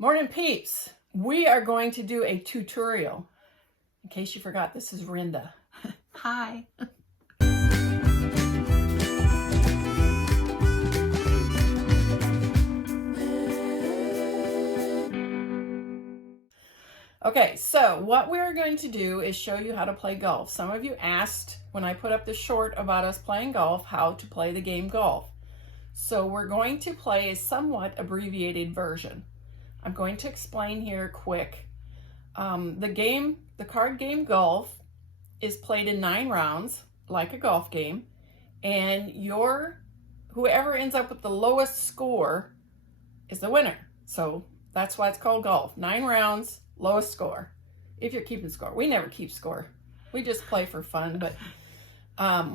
Morning peeps, we are going to do a tutorial. In case you forgot, this is Rinda. Hi. Okay, so what we're going to do is show you how to play golf. Some of you asked when I put up the short about us playing golf, how to play the game golf. So we're going to play a somewhat abbreviated version. I'm going to explain here quick. The card game golf is played in 9 rounds, like a golf game, and whoever ends up with the lowest score is the winner. So that's why it's called golf. 9 rounds, lowest score. If you're keeping score. We never keep score. We just play for fun, but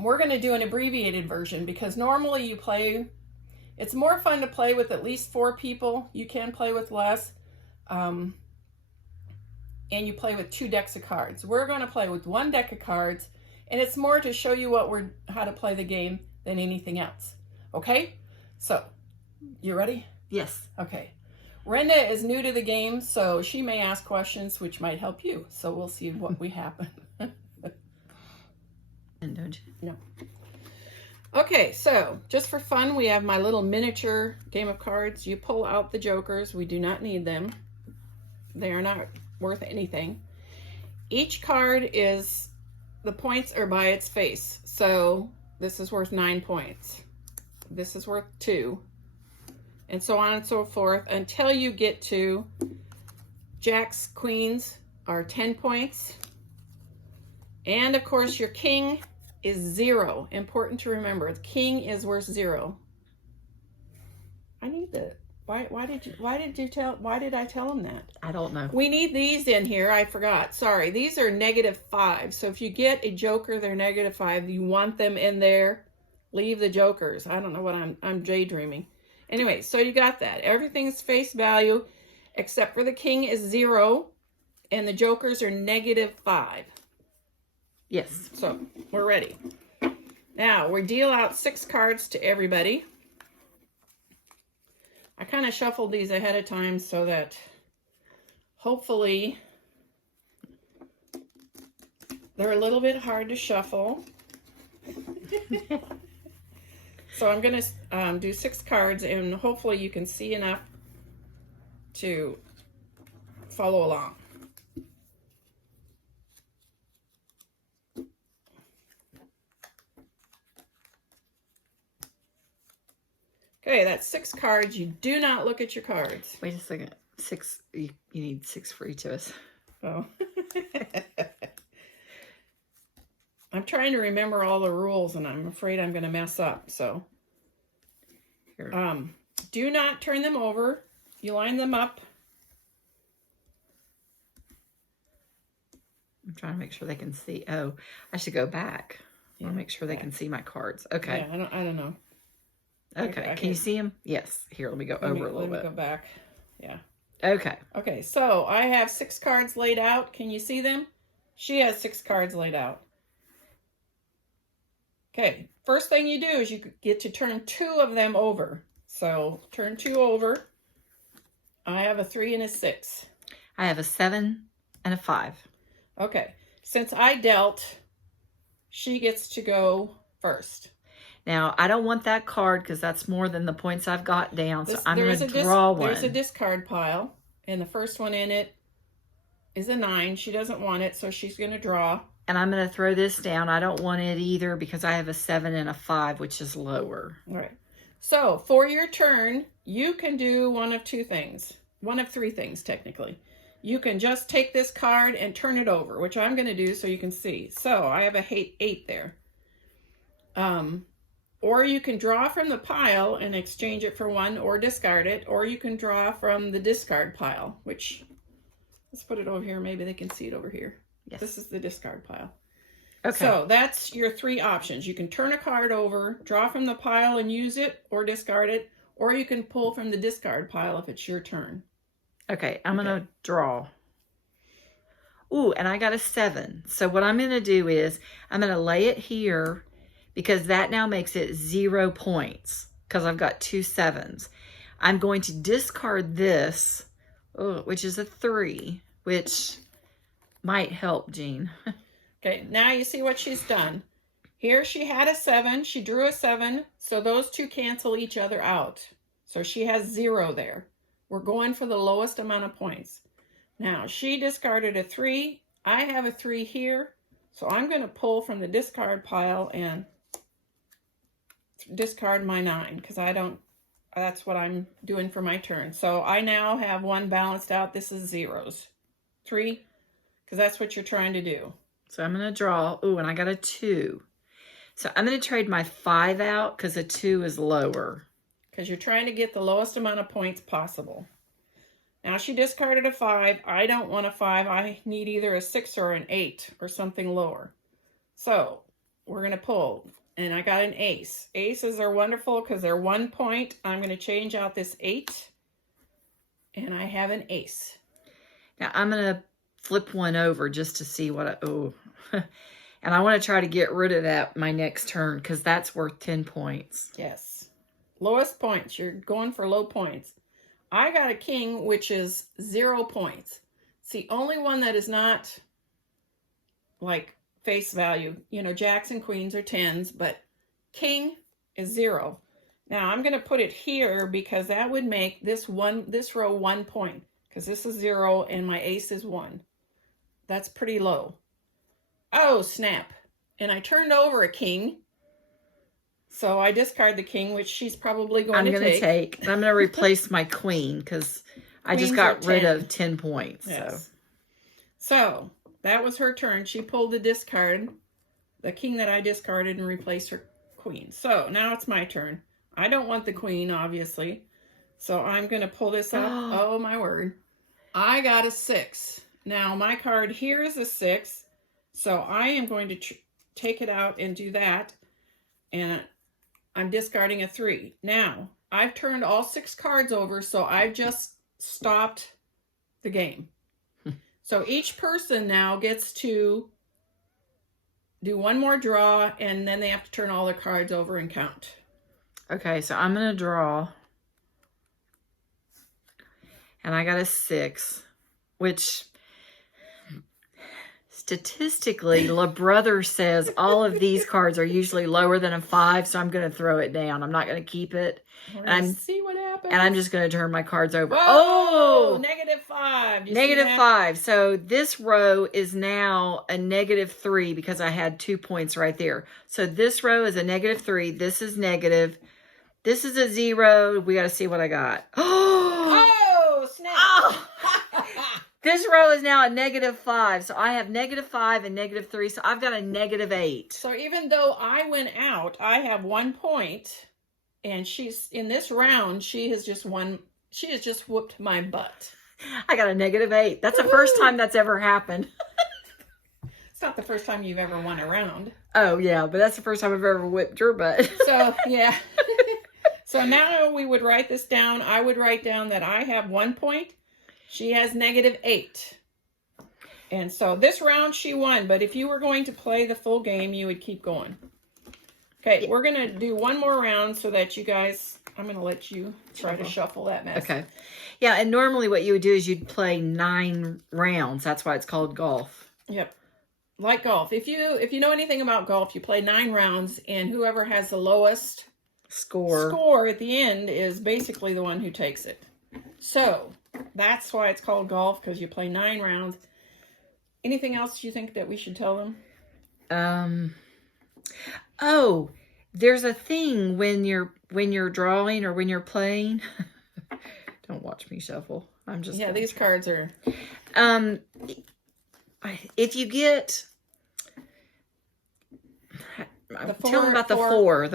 we're going to do an abbreviated version because normally you play. It's more fun to play with at least 4 people. You can play with less. And you play with 2 decks of cards. We're going to play with 1 deck of cards, and it's more to show you how to play the game than anything else. Okay? So, you ready? Yes. Okay. Rinda is new to the game, so she may ask questions which might help you. So we'll see what we happen. And don't you? No. Okay, so just for fun, we have my little miniature game of cards. You pull out the jokers. We do not need them. They are not worth anything. Each card the points are by its face. So this is worth 9 points. This is worth 2. And so on and so forth until you get to jacks, queens are 10 points. And of course your king is 0. Important to remember. The king is worth 0. I need that. Why did I tell him that? I don't know. We need these in here. I forgot. Sorry. These are -5. So if you get a joker, they're -5. You want them in there. Leave the jokers. I don't know what I'm daydreaming. Anyway, so you got that. Everything's face value except for the king is 0 and the jokers are -5. Yes. So we're ready. Now we deal out 6 cards to everybody. I kind of shuffled these ahead of time so that hopefully they're a little bit hard to shuffle. So I'm going to do 6 cards and hopefully you can see enough to follow along. Okay, that's 6 cards. You do not look at your cards. Wait a second. 6. You need 6 for each of us. Oh. I'm trying to remember all the rules, and I'm afraid I'm going to mess up. So, Here. Do not turn them over. You line them up. I'm trying to make sure they can see. Oh, I should go back. I want to make sure they can see my cards. Okay. Yeah, I don't know. Okay. Can you see them? Yes. Here, let me go over a little bit. Let me go back. Yeah. Okay. Okay, so I have 6 cards laid out. Can you see them? She has 6 cards laid out. Okay, first thing you do is you get to turn 2 of them over. So turn 2 over. I have a 3 and a 6. I have a 7 and a 5. Okay, since I dealt, she gets to go first. Now, I don't want that card because that's more than the points I've got down. So I'm going to draw one. There's a discard pile, and the first one in it is a 9. She doesn't want it, so she's going to draw. And I'm going to throw this down. I don't want it either because I have a 7 and a 5, which is lower. All right. So for your turn, you can do one of 2 things. One of 3 things, technically. You can just take this card and turn it over, which I'm going to do so you can see. So I have a 8 there. Or you can draw from the pile and exchange it for 1 or discard it. Or you can draw from the discard pile, which, let's put it over here. Maybe they can see it over here. Yes. This is the discard pile. Okay. So that's your 3 options. You can turn a card over, draw from the pile and use it, or discard it. Or you can pull from the discard pile if it's your turn. Okay, I'm going to draw. Ooh, and I got a 7. So what I'm going to do is I'm going to lay it here because that now makes it 0 points because I've got 2 7s. I'm going to discard this Oh, which is a 3, which might help, Jean. Okay, now you see what she's done. Here she had a 7. She drew a 7, so those two cancel each other out. So she has 0 there. We're going for the lowest amount of points. Now, she discarded a 3. I have a 3 here, so I'm going to pull from the discard pile and discard my 9 because that's what I'm doing for my turn. So I now have 1 balanced out. This is zeros. 3, because that's what you're trying to do. So I'm going to draw. Oh, and I got a 2. So I'm going to trade my 5 out because a 2 is lower. Because you're trying to get the lowest amount of points possible. Now she discarded a 5. I don't want a 5. I need either a 6 or an 8 or something lower. So we're going to pull. And I got an ace. Aces are wonderful because they're 1 point. I'm going to change out this 8. And I have an ace. Now I'm going to flip one over just to see what and I want to try to get rid of that my next turn because that's worth 10 points. Yes. Lowest points. You're going for low points. I got a king, which is 0 points. It's the only one that is not like face value. You know, jacks and queens are 10s, but king is 0. Now I'm going to put it here because that would make this row 1 point because this is 0 and my ace is 1. That's pretty low. Oh, snap. And I turned over a king. So I discard the king, which she's probably going to take. I'm going to take. I'm going to replace my queen because I just got rid of 10 points. Yes. So that was her turn. She pulled the discard, the king that I discarded, and replaced her queen. So now it's my turn. I don't want the queen, obviously. So I'm going to pull this up. Oh, my word. I got a 6. Now my card here is a 6. So I am going to take it out and do that. And I'm discarding a 3. Now, I've turned all 6 cards over, so I've just stopped the game. So each person now gets to do one more draw, and then they have to turn all their cards over and count. Okay, so I'm going to draw. And I got a 6, which statistically, LaBrother says all of these cards are usually lower than a 5, so I'm going to throw it down. I'm not going to keep it. We're going to see what happens. And I'm just going to turn my cards over. Whoa, oh! -5. -5. So this row is now a -3 because I had 2 points right there. So this row is a -3. This is negative. This is a 0. We got to see what I got. Oh, snap. Oh. This row is now a -5. So I have -5 and -3. So I've got a -8. So even though I went out, I have 1 point. And she's in this round, she has just whooped my butt. I got a -8. That's the first time that's ever happened. It's not the first time you've ever won a round. Oh, yeah. But that's the first time I've ever whipped your butt. So, yeah. So now we would write this down. I would write down that I have 1 point. She has -8. And so this round she won. But if you were going to play the full game, you would keep going. Okay, we're going to do one more round so that you guys, I'm going to let you try to shuffle that mess. Okay. Yeah, and normally what you would do is you'd play 9 rounds. That's why it's called golf. Yep. Like golf. If you know anything about golf, you play 9 rounds, and whoever has the lowest score at the end is basically the one who takes it. So that's why it's called golf, because you play 9 rounds. Anything else you think that we should tell them? Oh, there's a thing when you're drawing or when you're playing. Don't watch me shuffle. I'm just these cards are. If you get, tell them about the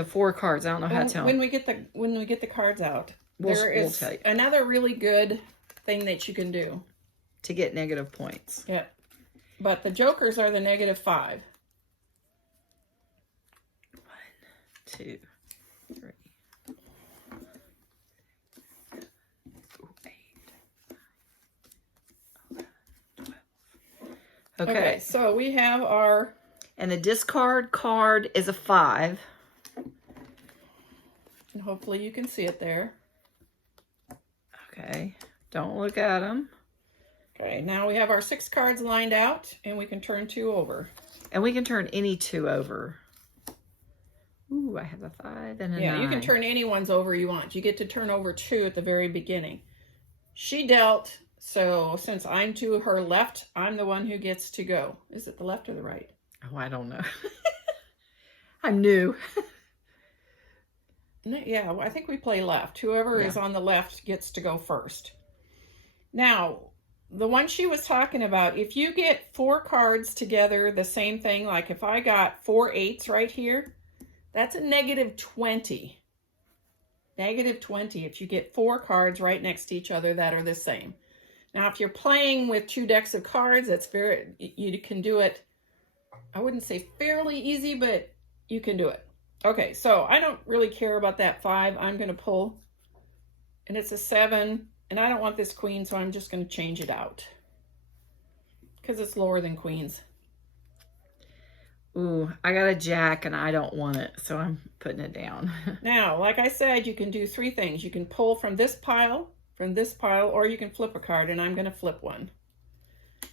four cards. I don't know how to tell. When we get the cards out, there is another really good thing that you can do to get negative points. Yeah, but the jokers are the -5. 2, 3, 8, 12. Okay, so we have our... And the discard card is a 5. And hopefully you can see it there. Okay. Don't look at them. Okay, now we have our 6 cards lined out, and we can turn 2 over. And we can turn any 2 over. Ooh, I have a 5 and a 9. Yeah, you can turn any ones over you want. You get to turn over 2 at the very beginning. She dealt, so since I'm to her left, I'm the one who gets to go. Is it the left or the right? Oh, I don't know. I'm new. Yeah, I think we play left. Whoever is on the left gets to go first. Now, the one she was talking about, if you get 4 cards together, the same thing, like if I got 4 8s right here, that's a -20. -20 if you get 4 cards right next to each other that are the same. Now, if you're playing with 2 decks of cards, that's you can do it, I wouldn't say fairly easy, but you can do it. Okay, so I don't really care about that 5. I'm going to pull, and it's a 7. And I don't want this queen, so I'm just going to change it out. Because it's lower than queens. Ooh, I got a jack and I don't want it, so I'm putting it down. Now, like I said, you can do 3 things. You can pull from this pile, or you can flip a card, and I'm going to flip one.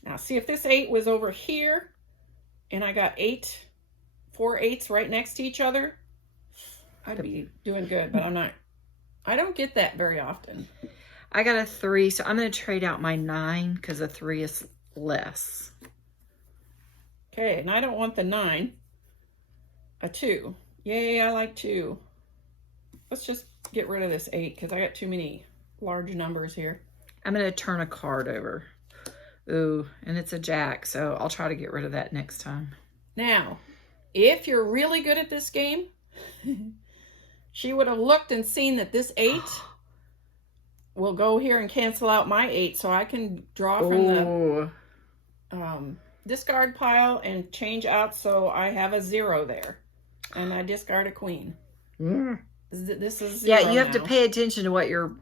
Now, see if this 8 was over here, and I got 4 8s right next to each other, I'd be doing good, but I'm not. I don't get that very often. I got a 3, so I'm going to trade out my 9 because a 3 is less. Okay, and I don't want the 9. A 2. Yay, I like 2. Let's just get rid of this 8 because I got too many large numbers here. I'm going to turn a card over. Ooh, and it's a jack, so I'll try to get rid of that next time. Now, if you're really good at this game, she would have looked and seen that this 8 will go here and cancel out my 8, so I can draw from the discard pile and change out, so I have a 0 there, and I discard a queen. This is 0 yeah. You have now. to pay attention to what you're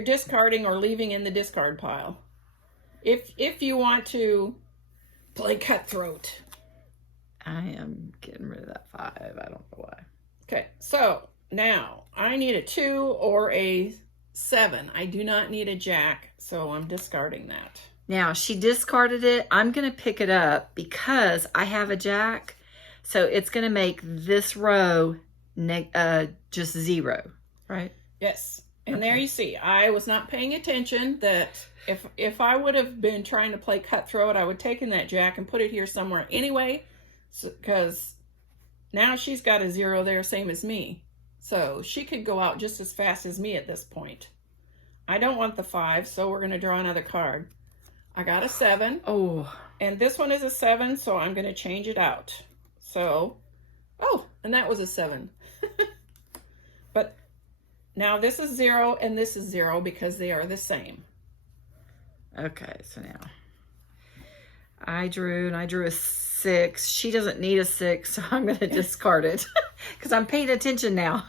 discarding or leaving in the discard pile. If you want to play cutthroat. I am getting rid of that 5. I don't know why. Okay, so now I need a 2 or a 7. I do not need a jack, so I'm discarding that. Now, she discarded it. I'm going to pick it up because I have a jack. So it's going to make this row just 0, right? Yes. And there you see, I was not paying attention that if I would have been trying to play cutthroat, I would have taken that jack and put it here somewhere anyway, because now she's got a 0 there, same as me. So she could go out just as fast as me at this point. I don't want the 5, so we're going to draw another card. I got a 7. Oh. And this one is a 7, so I'm going to change it out. So, and that was a 7. But now this is 0 and this is 0 because they are the same. Okay, so now I drew a 6. She doesn't need a 6, so I'm going to discard it because I'm paying attention now.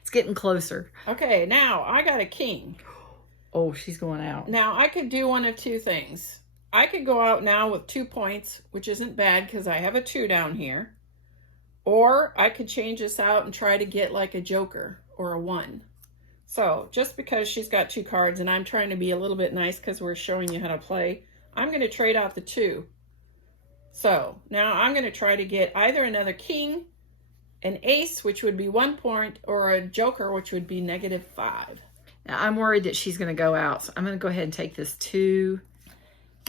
It's getting closer. Okay, now I got a king. Oh, she's going out. Now I could do one of 2 things. I could go out now with 2 points, which isn't bad because I have a 2 down here. Or I could change this out and try to get like a joker or a 1. So just because she's got 2 cards and I'm trying to be a little bit nice because we're showing you how to play, I'm going to trade out the 2. So now I'm going to try to get either another king, an ace, which would be 1 point, or a joker, which would be -5. Now I'm worried that she's going to go out. So I'm going to go ahead and take this 2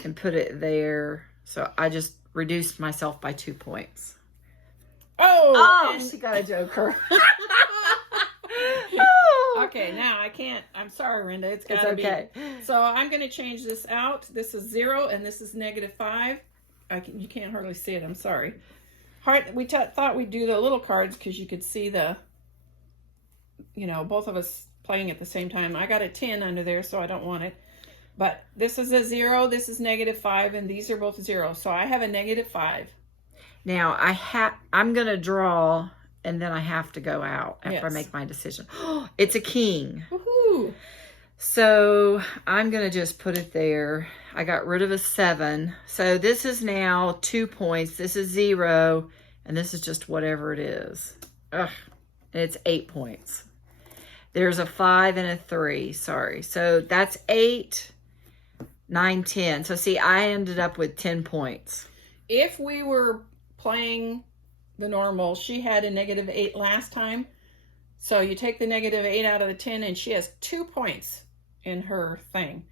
and put it there. So I just reduced myself by 2 points. Oh, she got a joker. Okay, now I can't. I'm sorry, Renda. It's got to okay. be. So I'm going to change this out. This is 0 and this is -5. You can't hardly see it. I'm sorry. We thought we'd do the little cards because you could see the, both of us playing at the same time. I got a 10 under there, so I don't want it. But this is a 0, this is -5, and these are both 0. So I have a -5. Now I'm going to draw, and then I have to go out after I Yes. make my decision. It's a king. Woohoo! So I'm going to just put it there. I got rid of a 7. So this is now 2 points. This is 0. And this is just whatever it is. Ugh. And it's 8 points. There's a 5 and a 3, sorry. So that's 8, 9, 10. So see, I ended up with 10 points. If we were playing the normal, she had a -8 last time. So you take the -8 out of the 10 and she has 2 points in her thing.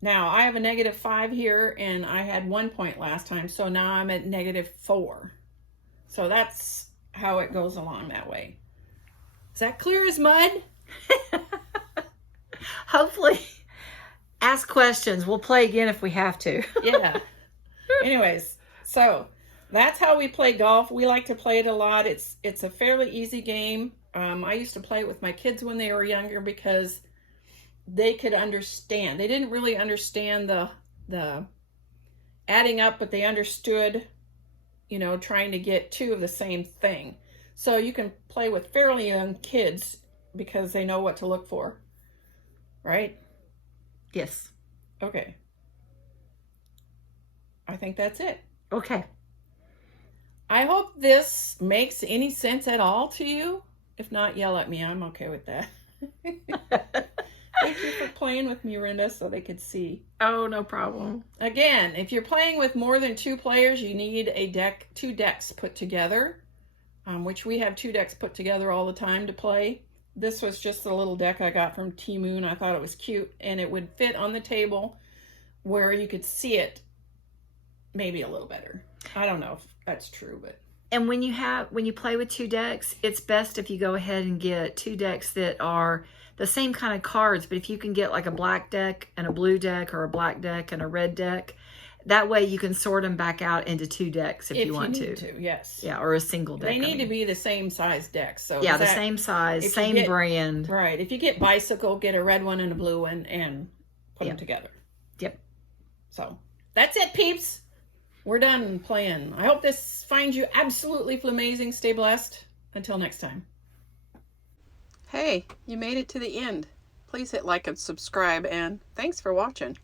Now I have a -5 here and I had 1 point last time. So now I'm at -4. So that's how it goes along that way. Is that clear as mud? Hopefully. Ask questions. We'll play again if we have to. Yeah. Anyways, so that's how we play golf. We like to play it a lot. It's a fairly easy game. I used to play it with my kids when they were younger because they could understand. They didn't really understand the adding up, but they understood, you know, trying to get 2 of the same thing. So you can play with fairly young kids because they know what to look for, right? Yes. Okay. I think that's it. Okay. I hope this makes any sense at all to you. If not, yell at me. I'm okay with that. Thank you for playing with me, Rinda, so they could see. Oh, no problem. Again, if you're playing with more than 2 players, you need a deck, 2 decks put together, which we have 2 decks put together all the time to play. This was just a little deck I got from T-Moon. I thought it was cute, and it would fit on the table where you could see it maybe a little better. I don't know if that's true, but... And when you play with 2 decks, it's best if you go ahead and get 2 decks that are the same kind of cards, but if you can get like a black deck and a blue deck or a black deck and a red deck, that way you can sort them back out into 2 decks if you want to. Yes. Yeah, or a single deck. They need to be the same size decks. So yeah, the same size, same brand. Right. If you get Bicycle, get a red one and a blue one and put them together. Yep. So that's it, peeps. We're done playing. I hope this finds you absolutely flamazing. Stay blessed. Until next time. Hey, you made it to the end. Please hit like and subscribe, and thanks for watching.